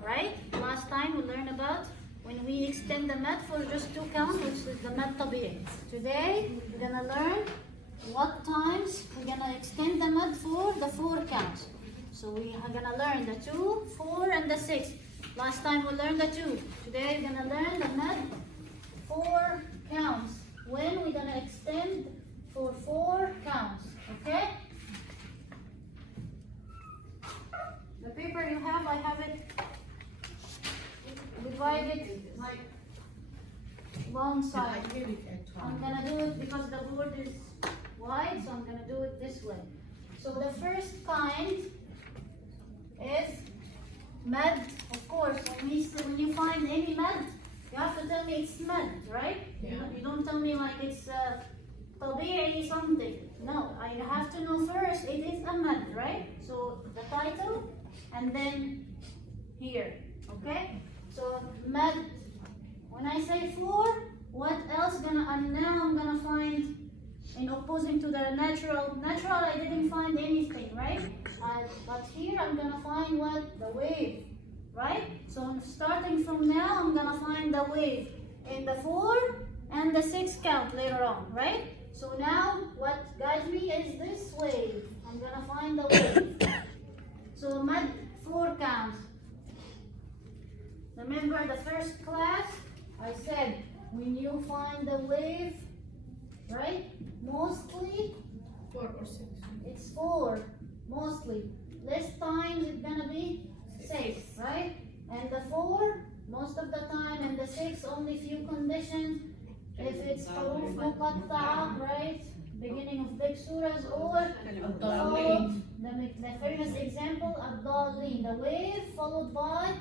right? Last time we learned about when we extend the med for just 2 counts, which is the med tabi'i. Today we're gonna learn what times we're gonna extend the med for the 4 counts. So we are gonna learn the 2, 4, and the 6. Last time we learned the 2. Today we're gonna learn the med 4 counts. When we're gonna extend for 4 counts, okay? The paper you have, I have it divided like one side. I'm gonna do it because the board is wide, so I'm gonna do it this way. So the first kind is med. Of course, when you find any med, you have to tell me it's med, right? Yeah. You don't tell me like it's tabi'i something. No, I have to know first it is a med, right? So the title and then here, okay? So med, when I say 4, what else now I'm gonna find in opposing to the natural? Natural, I didn't find anything, right? But here I'm gonna find what? The wave, right? So I'm starting from now, I'm gonna find the wave in the 4 and the 6 count later on, right? So now what guides me is this wave. I'm gonna find the wave. So med 4 counts. Remember the first class, I said when you find the wave, right? Mostly 4 or 6. it's 4, mostly. Less times it's gonna be 6, right? And the 4, most of the time, and the 6, only few conditions. If it's huruf muqatta'a, right? Beginning of big surahs, or the famous example, ad-dallin, the wave followed by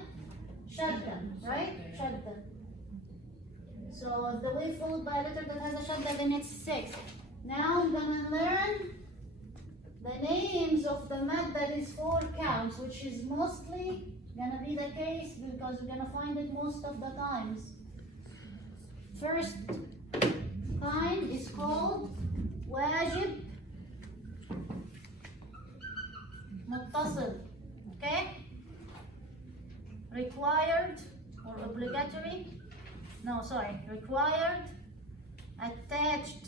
shadda, right? Shadda. So if the wave followed by a letter that has a shadda, then it's 6. Now I'm gonna learn the names of the med that is 4 counts, which is mostly gonna be the case because we're gonna find it most of the times. First kind is called wajib muttasil, okay? Required or obligatory, no, sorry, required, attached,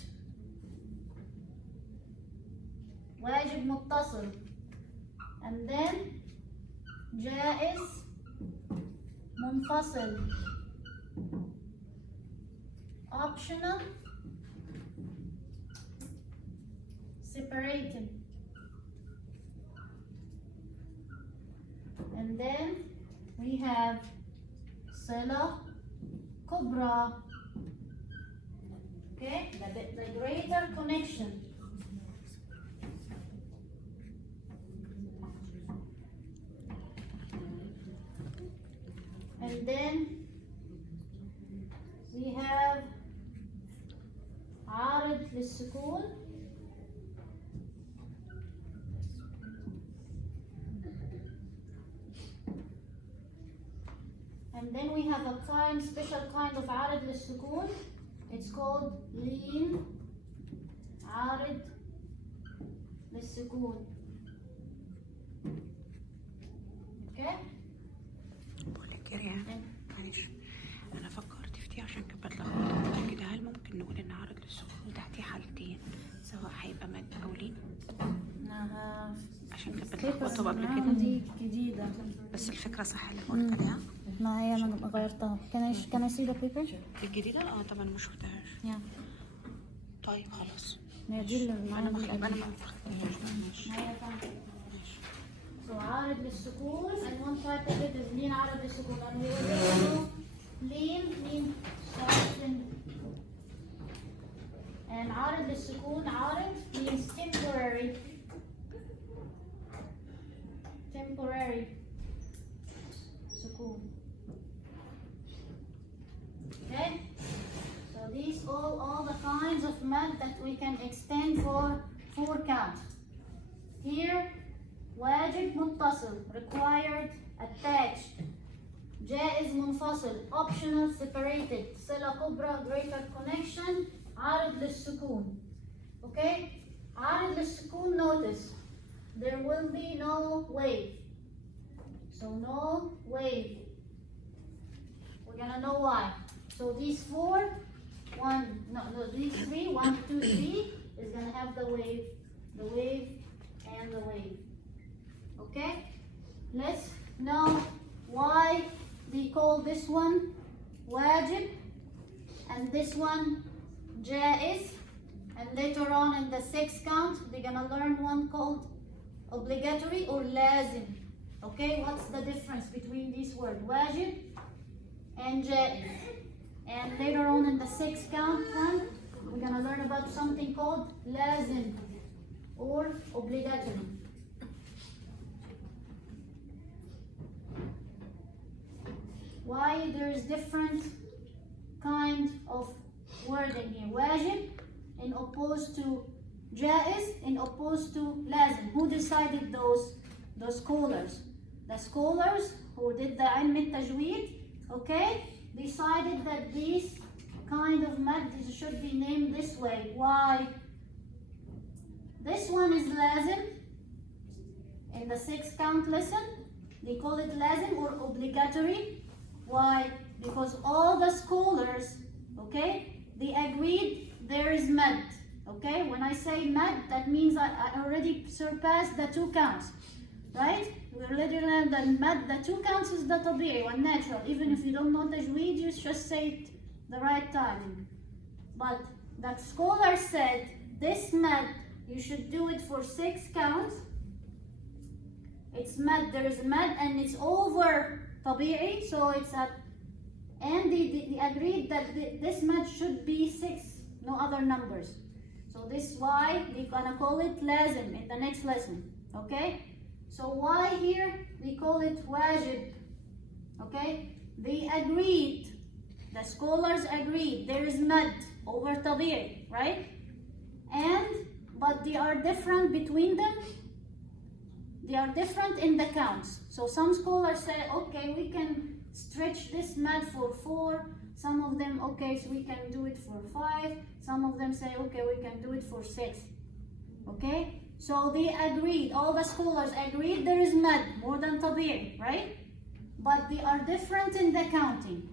wajib muttasil, and then jaiz munfasil, optional, separated, and then we have sila kubra, okay, the greater connection. And then we have عارض للسكون, and then we have a special kind of عارض للسكون. It's called لين عارض للسكون. Okay? بقول لك يا ريان، معلش انا فكرت في دي عشان كنت بتلخبط كده. هل ممكن نقول ان عرض للسكون وتحتيه حالتين سواء هيبقى مد او لين؟ عشان كنت بتلخبطوا قبل كده. دي جديدة بس الفكره صح اللي قلت عليها. ما هي انا غيرتها. Can I see the paper? الجديده طبعا ما شفتهاش. طيب خلاص. هي دي اللي انا ما خدتهاش. So عارض للسكون, and one part of it is لين عارض للسكون, and we will do لين and عارض للسكون. عارض means temporary سكون. Okay, so these all the kinds of med that we can extend for 4 counts. Here واجب متصل, required, attached, جائز منفصل, optional, separated, صلة كبرى, greater connection, عارض للسكون. Okay, عارض للسكون, notice there will be no wave. So no wave. gonna know why. So these four, these three, 1, 2, 3 is gonna have the wave, and the wave. Okay? Let's know why we call this one wajib and this one jaiz. And later on in the 6th count, we're gonna learn one called obligatory or lazim. Okay, what's the difference between these words, wajib and jaiz? And later on in the 6th count one, we're gonna learn about something called lazim or obligatory. Why there is different kind of wording here? Wajib in opposed to jaiz, in opposed to lazim. Who decided those scholars? The scholars who did the Tajweed, okay, decided that these kind of mad should be named this way. Why? This one is lazim. In the 6th count lesson, they call it lazim or obligatory. Why? Because all the scholars, okay, they agreed there is mad. Okay, when I say mad, that means I already surpassed the 2 counts, right? We already learned that mad, the 2 counts is the tabi'i, one natural. Even if you don't know tajweed, you just say it the right time. But the scholar said this mad, you should do it for 6 counts. It's mad, there is mad, and it's over tabi'i, so it's at, and they agreed that this mad should be 6, no other numbers. So this is why we're gonna call it lazim in the next lesson. Okay? So why here we call it wajib? Okay? They agreed, the scholars agreed, there is mad over tabi'i, right? But they are different between them. They are different in the counts. So some scholars say, okay, we can stretch this mad for 4. Some of them, okay, so we can do it for 5. Some of them say, okay, we can do it for 6. Okay? So they agreed, all the scholars agreed there is mad, more than tabi'i, right? But they are different in the counting.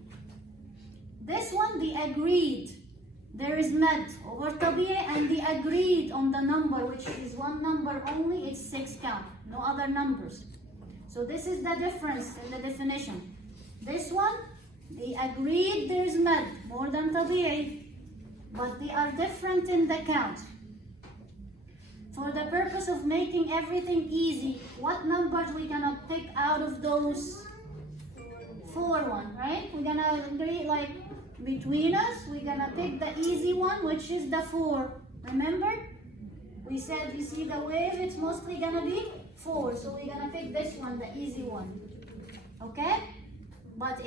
This one, they agreed there is mad over tabi'i, and they agreed on the number, which is one number only, it's 6 count, no other numbers. So this is the difference in the definition. This one, they agreed there is mad, more than tabi'i, but they are different in the count. For the purpose of making everything easy, what numbers we gonna pick out of those 4 one, right? We're gonna agree, like, between us, we're gonna pick the easy one, which is the 4. Remember? We said, you see the wave, it's mostly gonna be 4. So we're gonna pick this one, the easy one. Okay? But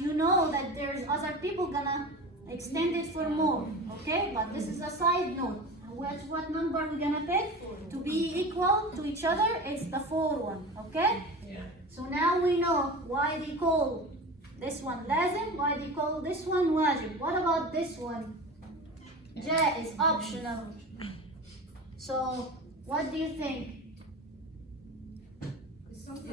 you know that there's other people gonna extend it for more. Okay? But this is a side note. What number we're gonna pick to be equal to each other? It's the 4 one. Okay? Yeah. So now we know why they call this one lazim, why they call this one wajib. What about this one? Jaiz, optional. So what do you think?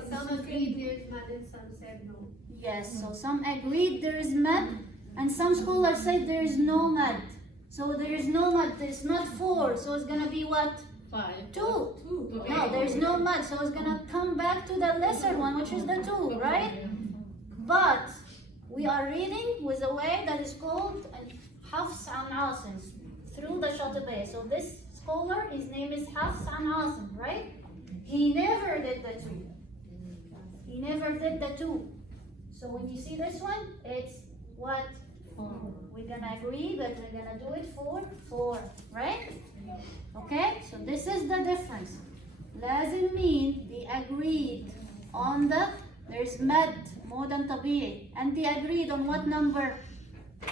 Some agreed there is mad and some said no. Yes, so some agreed there is mad, and some scholars said there is no mad. So there is no mad, it's not 4, so it's gonna be what? 5. 2. No, there is no mad, so it's gonna come back to the lesser one, which is the 2, right? But we are reading with a way that is called Hafs an Asim through the Shatibi. So this scholar, his name is Hafs an Asim, right? He never did the 2. He never did the 2. So when you see this one, it's what? 4. We're gonna agree that we're gonna do it for 4, right? Okay, so this is the difference. Lazim mean they agreed on there's mad more than tabi'i, and they agreed on what number?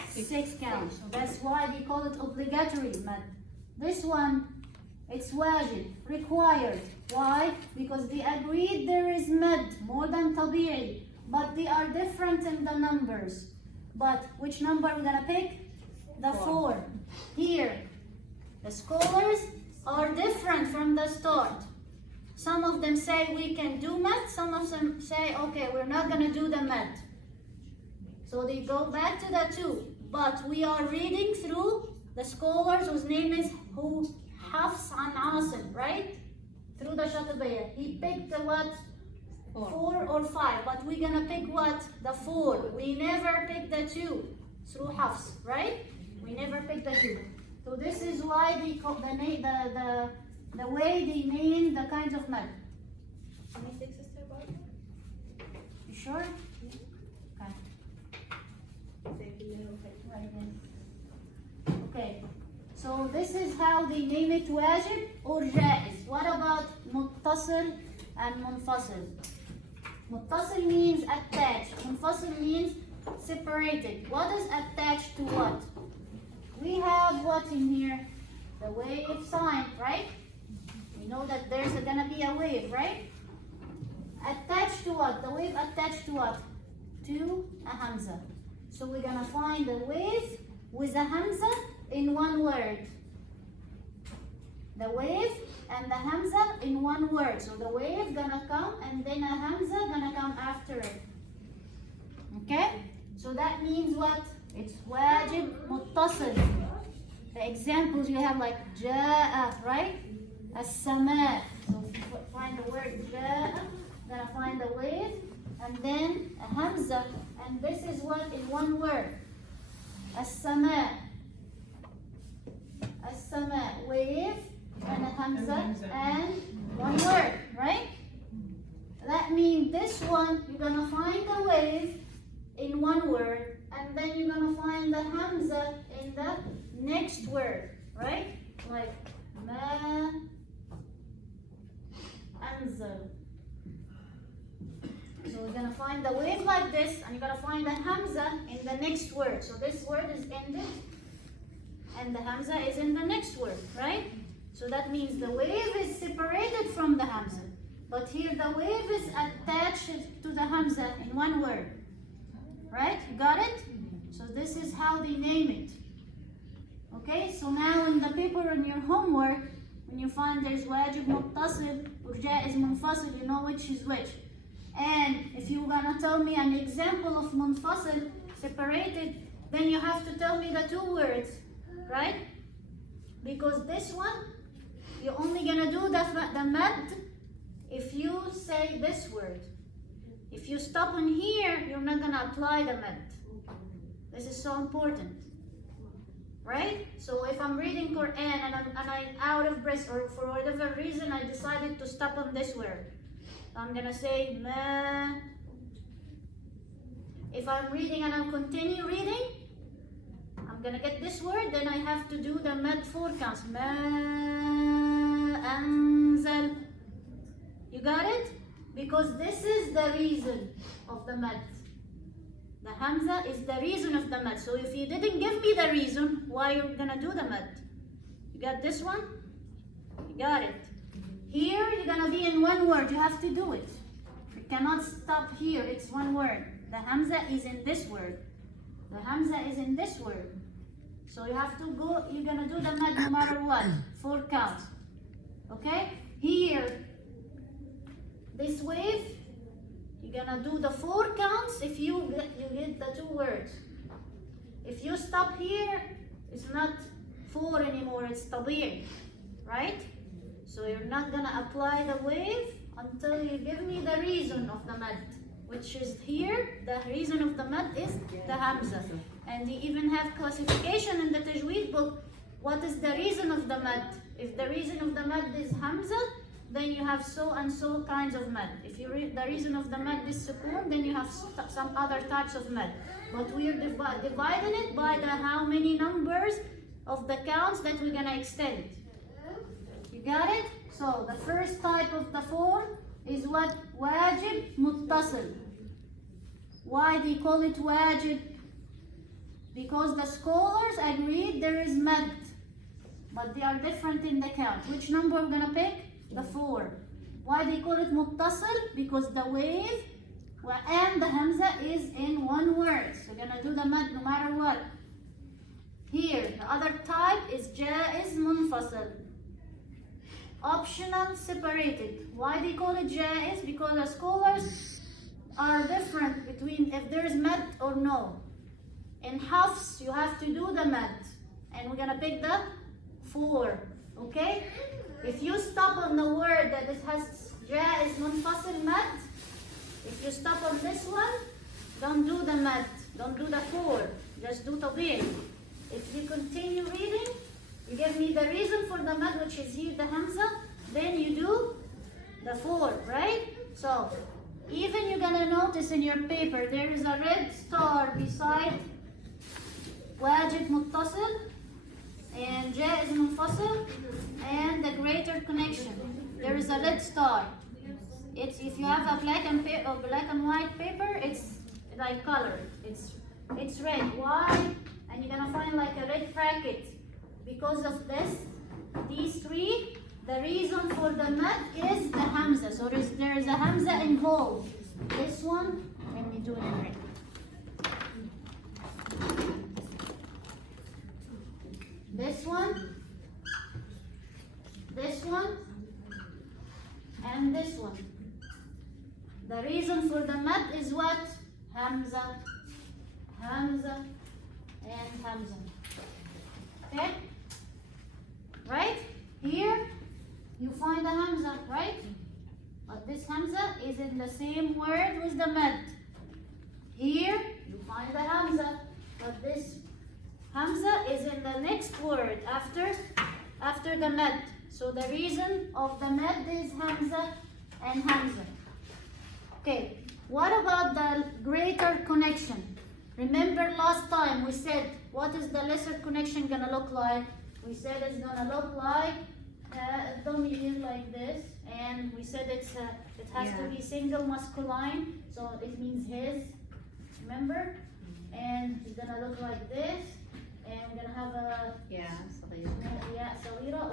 6 count. So that's why they call it obligatory mad. This one, it's wajib, required. Why? Because they agreed there is mad more than tabi'i, but they are different in the numbers. But which number we're gonna pick? The 4. Here, the scholars are different from the start. Some of them say we can do math, some of them say, okay, we're not gonna do the math. So they go back to the 2. But we are reading through the scholars whose name is who Hafs an Asim, right? Through the Shatibiyah. He picked the what? 4 or 5. But we're gonna pick what? The 4. We never pick the 2 through Hafs, right? We never pick the 2. So this is why they call the way they name the kinds of mud. You sure? Okay, so this is how they name it wajib or jaiz. What about muttasil and munfasil? Muttasil means attached. Munfasil means separated. What is attached to what? We have what in here? The wave sign, right? We know that there's gonna be a wave, right? Attached to what? The wave attached to what? To a hamza. So we're gonna find the wave with a hamza in one word. The wave and the hamza in one word. So the wave gonna come and then a hamza gonna come after it. Okay? So that means what? It's wajib muttasil. The examples you have like ja'a, right? As-sama. So find the word ja'a, gonna find the wave and then a hamza. And this is what in one word. As-sama. As-sama, wave and a hamza and one word, right? That means this one, you're gonna find the wave in one word and then you're gonna find the hamza in the next word, right? Like ma anzal. So we're gonna find the wave like this and you're gonna find the hamza in the next word. So this word is ended and the hamza is in the next word, right? So that means the wave is separated from the hamza. But here the wave is attached to the hamza in one word. Right? You got it? So this is how they name it. Okay, so now in the paper in your homework, when you find there's wajib muttasil or jaiz munfasil, you know which is which. And if you're gonna tell me an example of munfasil separated, then you have to tell me the 2 words, right? Because this one, you're only gonna do the mad if you say this word. If you stop in here, you're not gonna apply the mad. This is so important, right? So if I'm reading Quran and I'm out of breath or for whatever reason I decided to stop on this word, I'm gonna say ma. If I'm reading and I'm continue reading, I'm gonna get this word, then I have to do the mad 4 counts. Ma anzal. You got it? Because this is the reason of the mad. The hamza is the reason of the mad. So if you didn't give me the reason why you're gonna do the mad, you got this one? You got it. Here you're gonna be in one word. You have to do it. You cannot stop here. It's one word. The hamza is in this word. The hamza is in this word. So you have to go. You're gonna do the mad no matter what. 4 counts. Okay? Here, this wave, you're gonna do the 4 counts if you get the 2 words. If you stop here, it's not 4 anymore, it's tabi'i, right? So you're not gonna apply the wave until you give me the reason of the mad, which is here. The reason of the mad is the hamza. And they even have classification in the Tajweed book. What is the reason of the mad? If the reason of the mad is hamza, then you have so and so kinds of mad. If you read the reason of the mad is sukoon, then you have some other types of mad. But we are dividing it by the how many numbers of the counts that we're gonna extend. You got it? So the first type of the 4 is what? Wajib muttasil. Why they call it wajib? Because the scholars agreed there is mad, but they are different in the count. Which number we're gonna pick? The 4. Why they call it muttasil? Because the wave and the hamza is in one word. So we're gonna do the mad no matter what. Here, the other type is jaiz munfasil. Optional separated. Why they call it jaiz? Because the scholars are different between if there's mad or no. In hafs, you have to do the mad. And we're gonna pick the 4, okay? If you stop on the word that it has jaiz munfasil mad, if you stop on this one, don't do the mad, don't do the 4, just do tabi'i. If you continue reading, you give me the reason for the mad, which is here the hamza, then you do the 4, right? So, even you're gonna notice in your paper, there is a red star beside wajib muttasil and jaiz munfasil and the greater connection. There is a red star. It's if you have a black and white paper, it's like colored. It's red. Why? And you're gonna find like a red bracket because of this. These 3. The reason for the mad is the hamza. So there is a hamza involved. This one, let me do it in red. This one, and this one. The reason for the mad is what? Hamza, hamza, and hamza. Okay? Right? Here, you find the hamza, right? But this hamza is in the same word with the mad. Here, you find the hamza, but this hamza is in the next word after the mad. So the reason of the mad is hamza and hamza. Okay, what about the greater connection? Remember last time we said, what is the lesser connection gonna look like? We said it's gonna look like a domir like this, and we said it has to be single masculine, so it means his. Remember? And it's gonna look like this, and we're gonna have a صغيرة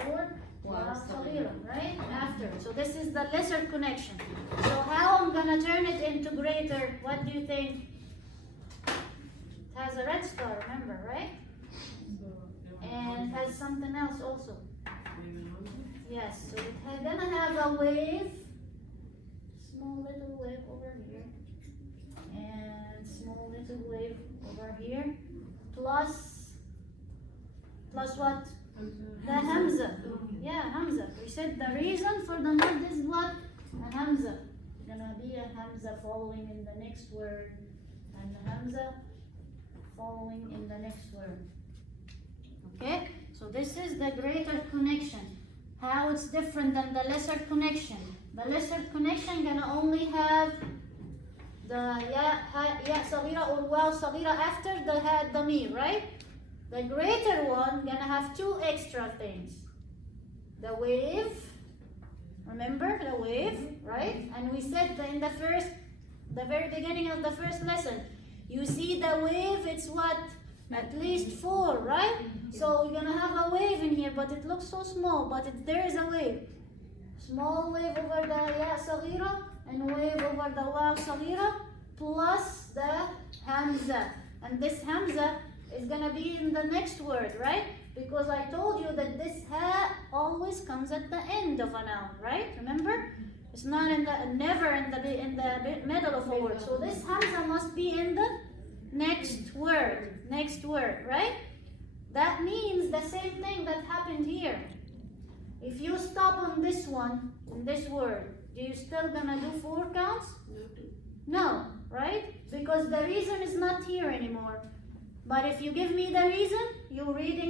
or صغيرة, right? After. So this is the lesser connection. So how I'm gonna turn it into greater? What do you think? It has a red star, remember, right? And has something else also. Yes, so it's gonna have a wave, small little wave over here, and small little wave over here, plus what? The hamza. Yeah, hamza. We said the reason for the mad is what? A hamza. Gonna be a hamza following in the next word, and the hamza following in the next word. Okay, so this is the greater connection. How it's different than the lesser connection. The lesser connection gonna only have the ya saghira or waw saghira after the ha damir, right? The greater one gonna have 2 extra things. The wave, remember the wave, right? And we said that in the very beginning of the first lesson, you see the wave, it's what? At least 4, right? So you're gonna have a wave in here, but it looks so small, but there is a wave. Small wave over the ya saghira and wave over the waw saghira plus the hamza. And this hamza is gonna be in the next word, right? Because I told you that this ha always comes at the end of a noun, right? Remember? It's not never in the middle of a word. So this hamza must be in the next word, right? That means the same thing that happened here. If you stop on this one, in this word, do you still gonna do 4 counts? No, right? Because the reason is not here anymore. But if you give me the reason, you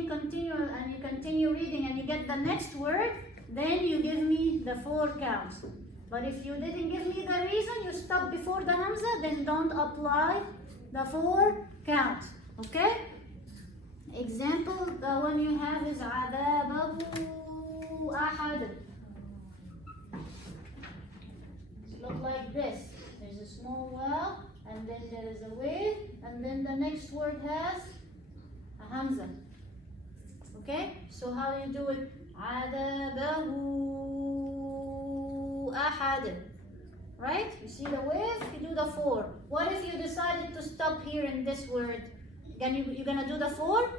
continue reading and you get the next word, then you give me the 4 counts. But if you didn't give me the reason, you stop before the hamza, then don't apply the 4 counts. Okay? Example, the one you have is عذابه أحد. Look like this. There's a small well, and then there is a wave, and then the next word has a hamza. Okay? So how do you do it? عذابه أحد. Right? You see the wave, you do the 4. What if you decided to stop here in this word? You're gonna do the 4?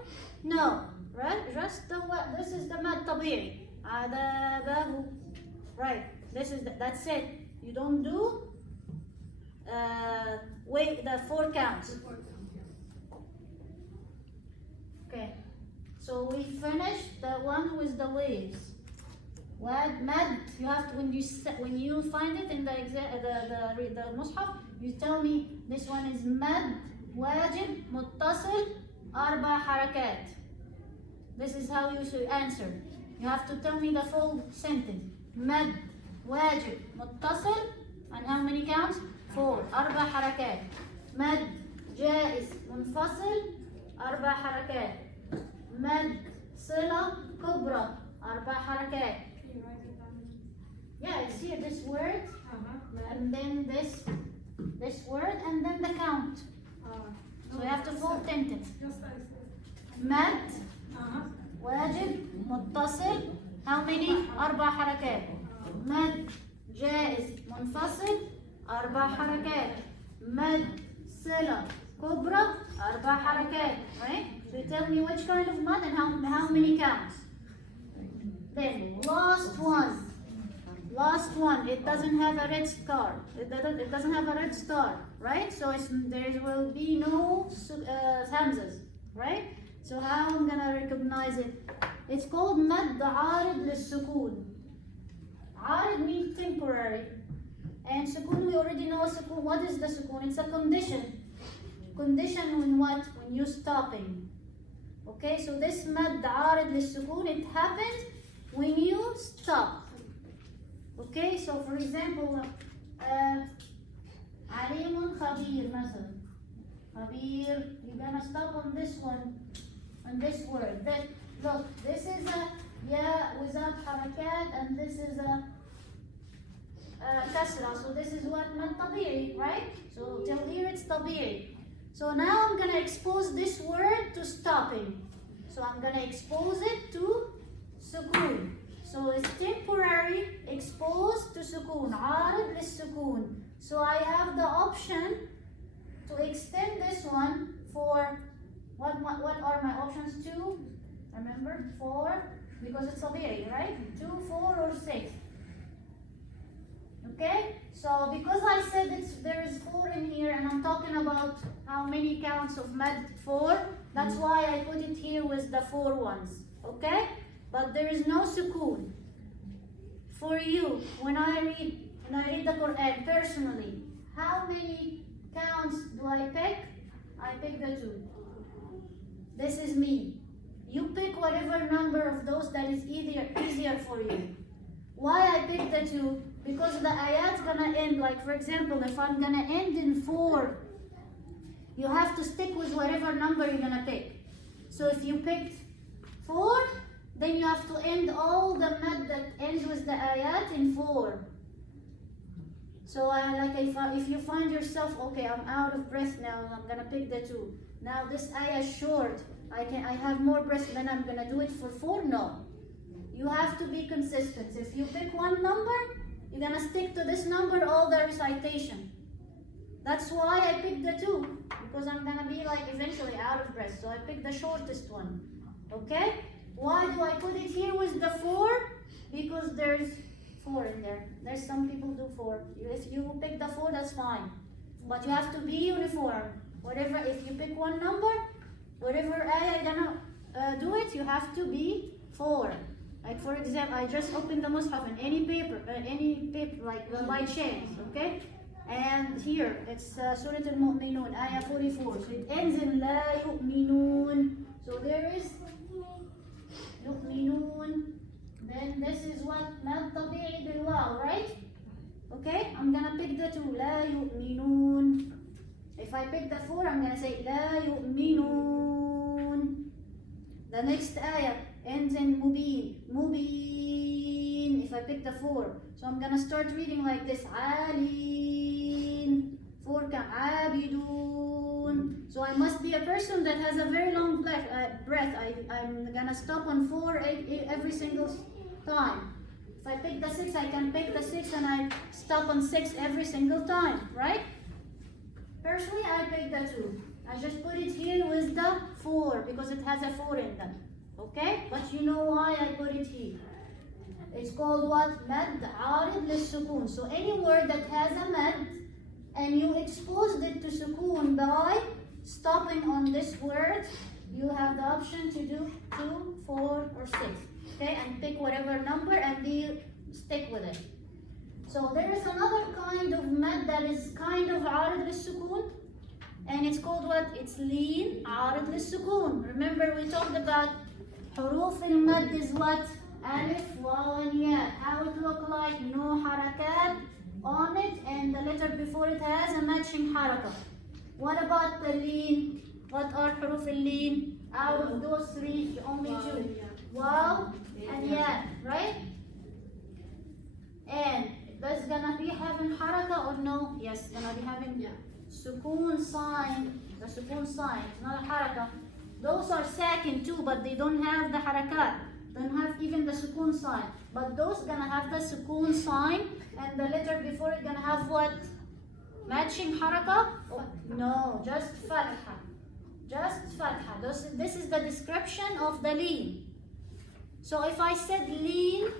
No, right? Just this is the mad tabi'i. عذابه. Right? That's it. You don't do wait, the 4 counts. Okay, so we finished the one with the waves. Mad, you have to, when you find it in the mushaf, you tell me this one is mad wajib muttasil 4 harakat. This is how you should answer. You have to tell me the full sentence. Mad wajib muttasil, and how many counts? 4 harakat. Mad jaiz munfasil 4 harakat. مد صلة كبرى 4 حركات. Yeah, it's here this word, and then this word, and then the count. So you have to full sentence. مد واجب متصل, how many? 4 حركات. مد جائز منفصل 4 حركات. مد صلة كبرى 4 حركات. Right? So you tell me which kind of mud and how many counts. Then last one. It doesn't have a red star. It doesn't have a red star, right? So there will be no hamzas, right? So how I'm gonna recognize it? It's called mad عارض للسكون. عارض means temporary, and sukun, we already know sukun. What is the sukun? It's a condition. Condition when what? When you're stopping. Okay, so this mad عارض للسكون, it happens when you stop. Okay, so for example, عليم خبير مثلا. خبير, you're gonna stop on this one, on this word. Then look, this is a ya without harakat, and this is a kasra. So this is what mad طبيعي, right? So till here it's طبيعي. So now I'm gonna expose this word to stopping. So I'm gonna expose it to sukun. So it's temporary exposed to sukun. عارض للسكون. So I have the option to extend this one for what are my options? 2, remember, 4, because it's طبيعي, right? 2, 4, or 6. Okay, so because I said there is 4 in here, and I'm talking about how many counts of mad 4, that's why I put it here with the 4 ones. Okay, but there is no sukun. For you, when I read the Quran personally, how many counts do I pick? I pick the 2. This is me. You pick whatever number of those that is easier for you. Why I pick the 2? Because the ayat's gonna end, like for example, if I'm gonna end in 4, you have to stick with whatever number you're gonna pick. So if you picked 4, then you have to end all the mad that ends with the ayat in 4. So if you find yourself, okay, I'm out of breath now, I'm gonna pick the 2. Now this ayah is short, I have more breath, then I'm gonna do it for 4? No. You have to be consistent. If you pick one number, you're gonna stick to this number all the recitation. That's why I picked the 2, because I'm gonna be like eventually out of breath. So I picked the shortest one. Okay? Why do I put it here with the 4? Because there's 4 in there. There's some people do 4. If you pick the 4, that's fine. But you have to be uniform. Whatever, if you pick one number, whatever ayah you're gonna do it, you have to be 4. Like for example, I just opened the mushaf in any paper like by chance, okay? And here, it's Surah Al-Mu'minun, ayah 44. So it ends in La yu'minun. So there is yu'minun. Then this is what mad tabi'i bil waw, right? Okay, I'm gonna pick the 2, La yu'minun. If I pick the 4, I'm gonna say La yu'minun. The next ayah ends in mubin, mubin. If I pick the 4, so I'm gonna start reading like this, alin, 4 count, abidun. So I must be a person that has a very long breath. I'm gonna stop on 4 every single time. If I pick the 6, I can pick the 6 and I stop on 6 every single time, right? Personally, I pick the 2. I just put it here with the 4 because it has a 4 in them. Okay? But you know why I put it here. It's called what? Mad عارض للسكون. So any word that has a mad and you exposed it to sukoon by stopping on this word, you have the option to do 2, 4, or 6. Okay, and pick whatever number and stick with it. So there is another kind of mad that is kind of عارض للسكون, and it's called what? It's lean عارض للسكون. Remember we talked about حروف المد is what? Alif, Waw, and Ya. How it look like? No harakat on it, and the letter before it has a matching haraka. What about the lean? What are حروف اللين? Out of those three, only two. Waw and Ya, right? And that's gonna be having haraka or no? Yes, gonna be having sukoon sign. The sukoon sign, it's not a haraka. Those are sakin too, but they don't have the harakat. Don't have even the sukoon sign. But those gonna have the sukoon sign, and the letter before it gonna have what? Matching haraka? Oh, no, just fatha. Just fatha. This is the description of the lean. So if I said lean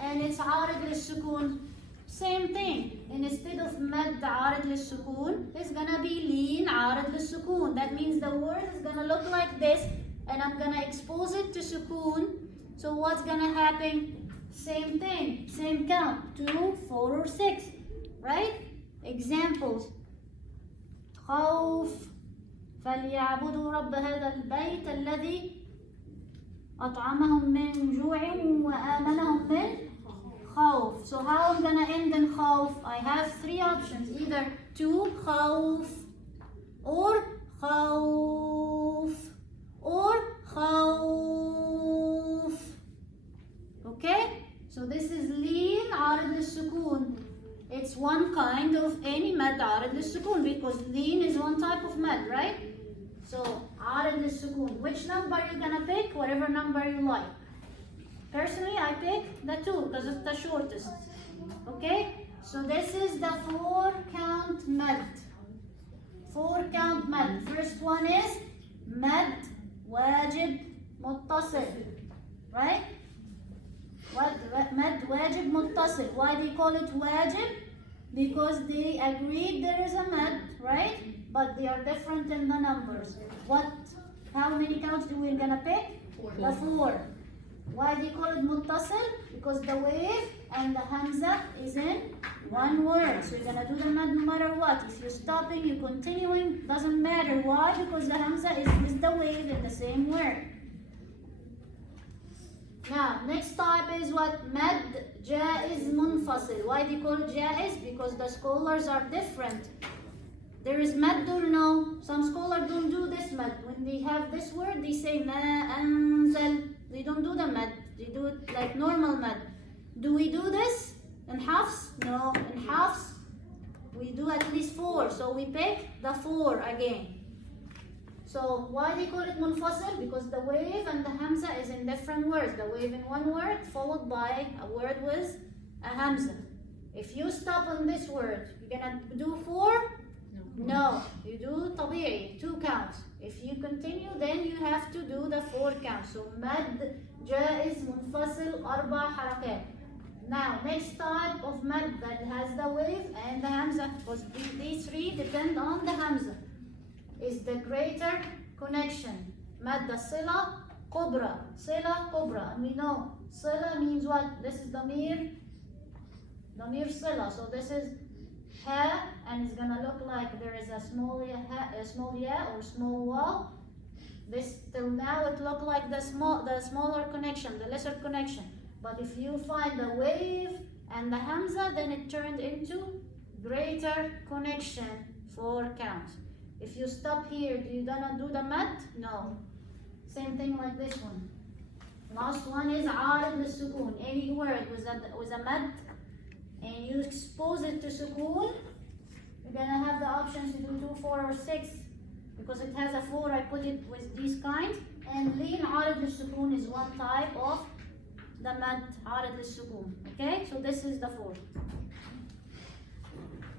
and it's عارض للسكون, same thing. Instead of mad عارض للسكون, it's gonna be lean عارض للسكون. That means the word is gonna look like this, and I'm gonna expose it to sukoon. So what's gonna happen? Same thing, same count, 2, 4, or 6, right? Examples. خوف فليعبدوا رب هذا البيت الذي أطعمهم من جوع وآمنهم من خوف. So how I'm gonna end in خوف? I have 3 options, either 2 خوف or خوف or خوف. Okay? So this is lean عارض للسكون. It's one kind of any mad عارض للسكون, because lean is one type of mad, right? So عارض للسكون. Which number are you gonna pick? Whatever number you like. Personally, I pick the 2 because it's the shortest. Okay? So this is the 4 count mad. 4 count mad. First one is mad واجب متصل, right? What? Mad واجب متصل. Why do you call it واجب? Because they agreed there is a mad, right? But they are different in the numbers. How many counts do we gonna pick? 4. The 4. Why do you call it متصل? Because the wave and the hamza is in one word. So you're gonna do the mad no matter what. If you're stopping, you're continuing, doesn't matter. Why? Because the hamza is with the wave in the same word. Now, next type is what? Mad jaiz munfasil. Why do you call it jaiz? Because the scholars are different. There is mad or no. Some scholars don't do this mad. When they have this word, they say ma anzal. They don't do the mad. They do it like normal mad. Do we do this in Hafs? No. In Hafs, we do at least 4. So we pick the 4 again. So why they call it munfasil? Because the wave and the hamza is in different words. The wave in one word followed by a word with a hamza. If you stop on this word, you're gonna do 4? No. You do tabi'i, 2 counts. If you continue, then you have to do the 4 counts. So mad jaiz munfasil 4 harakat. Now next type of mad that has the wave and the hamza, because these 3 depend on the hamza, is the greater connection. Madda sila kubra. Sila kubra. And we know sila means what? This is damir sila. So this is ha, and it's gonna look like there is a small ya or small waw. This till now it looked like the smaller connection, the lesser connection. But if you find the wave and the hamza, then it turned into greater connection, 4 counts. If you stop here, do you gonna do the mad? No. Same thing like this one. Last one is عارض للسكون. Any word with a mad, and you expose it to sukoon, you're gonna have the options to do 2, 4, or 6. Because it has a 4, I put it with these kinds. And lean عارض للسكون is one type of the mad عارض للسكون. Okay, so this is the 4.